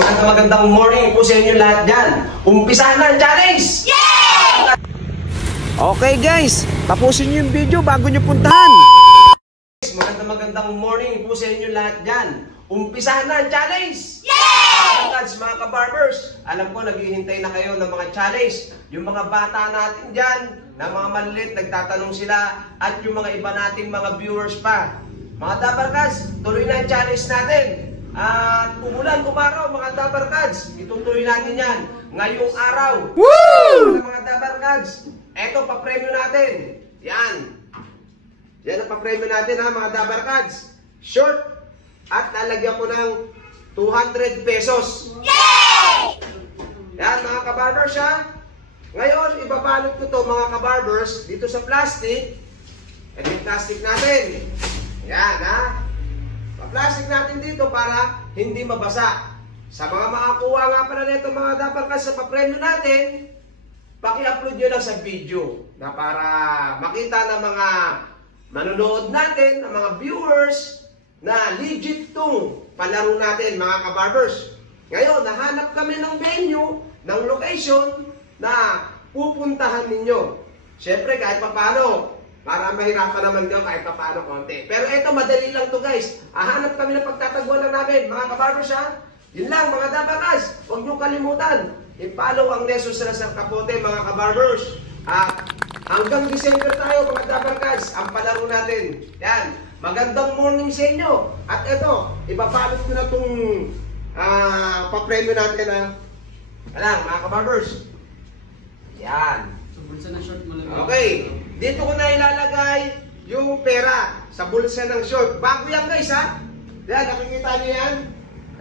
Magandang morning po sa inyo lahat dyan. Umpisa na ang challenge! Yay! Okay guys, tapusin nyo yung video bago nyo puntahan. Magandang morning po sa inyo lahat dyan. Umpisa na ang challenge! Yay! Mga ka-barbers, alam ko naghihintay na kayo ng mga challenge. Yung mga bata natin dyan, na mga maliit, nagtatanong sila, at yung mga iba nating mga viewers pa. Mga Dabarkads, tuloy na ang challenge natin. At umulan, umaraw, mga Dabarkads, itutuloy natin yan ngayong araw. Woo! Mga Dabarkads, eto pa-premyo natin. Yan. Yan ang pa-premyo natin ha, mga Dabarkads. Short at lalagyan ko ng 200 pesos. Yay! Yan mga kabarbers ha. Ngayon, ibabalot ko to mga kabarbers dito sa plastic. Ito yung plastic natin. Yan ha. Pa-plastic natin dito para hindi mabasa. Sa mga makakuha nga pala nito mga Dabarkads sa pa-premyo natin, paki-upload nyo lang sa video na para makita ng mga manonood natin, ng mga viewers, na legit tong palaro natin mga kabarbers. Ngayon, nahanap kami ng venue, ng location na pupuntahan ninyo. Siyempre, kahit papano, para mahirapan naman nyo kahit papano konti. Pero ito, madali lang to guys. Hahanap kami ng pagtatagpuan lang namin, mga kabarbers ha. Yun lang, mga Dabarkads. Huwag nyo kalimutan. I-follow ang Jesus Salazar Capote, mga kabarbers. Hanggang December tayo, mga Dabarkads, ang palaro natin. Yan. Magandang morning sa inyo. At ito, ibabalot ko na itong pa-premyo natin na alam, mga kabarbers. Yan. Sa bulsa na short mo lang. Okay. Dito ko na ilalagay yung pera sa bulsa ng short. Bago yan guys ha. Yan, nakikita nyo yan.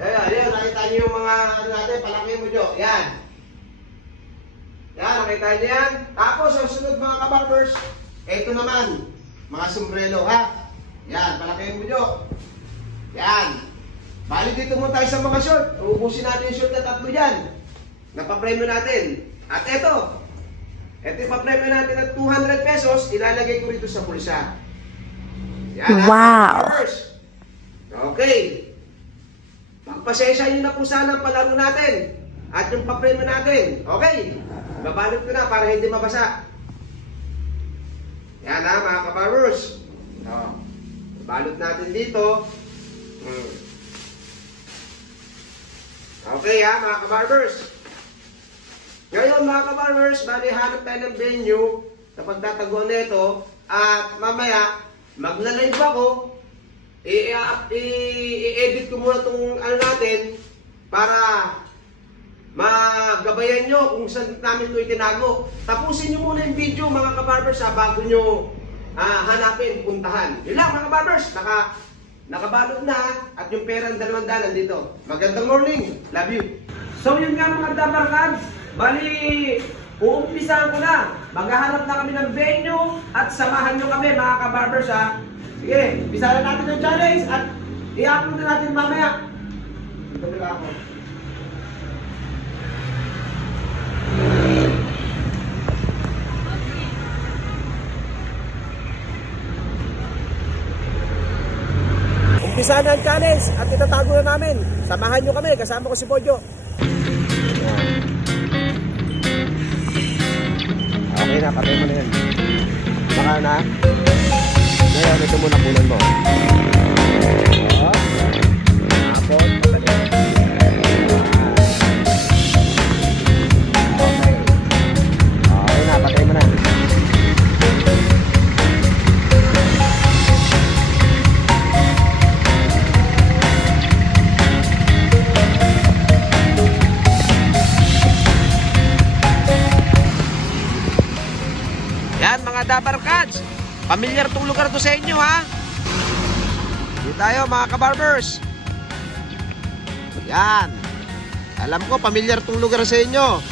Ayan, nakita nyo yung mga ano natin, palaki mo nyo. Yan. Yan, nakita nyo yan. Tapos, ang sunod mga kabarbers, ito naman, mga sombrero ha. Yan, palaki mo nyo. Yan. Bali dito mo tayo sa mga short. Uubusin natin yung short na tatlo dyan. Napapremyo natin. At ito yung papremyo natin at 200 pesos, ilalagay ko rito sa bulsa. Yan, Wow! Okay. Pagpasensya nyo na po sana ang palaro natin at yung papremyo natin. Okay. Babalot ko na para hindi mabasa. Yan ha, mga kabarbers. Balot natin dito. Okay ha, mga kabarbers. Ngayon mga kabarbers, bali hanap tayo ng venue sa pagtataguan nito. At mamaya, magla-live ako. I-edit ko muna itong ano natin para magabayan nyo kung saan namin ito itinago. Tapusin nyo muna yung video mga kabarbers bago nyo hanapin, puntahan. Yun lang mga kabarbers, nakabalot na at yung pera ng 200 nandito. Magandang morning, love you. So yun nga mga Dabarkads, bali uumpisahan ko na. Maghahanap na kami ng venue at samahan nyo kami mga kabarbers ha. Sige, umpisahan natin yung challenge at i-upload na natin mamaya. Dito nila ako. Umpisa na ang challenge at itatago na namin. Samahan nyo kami, kasama ko si Bojo. Okay na, patay mo na yan. Baka na. Ngayon, ito muna kunan mo. Tapos, patay. Okay. Okay na, patay mo na. Dabarkads, pamilyar tong lugar to sa inyo ha. Dito tayo mga kabarbers. Yan. Alam ko pamilyar tong lugar sa inyo.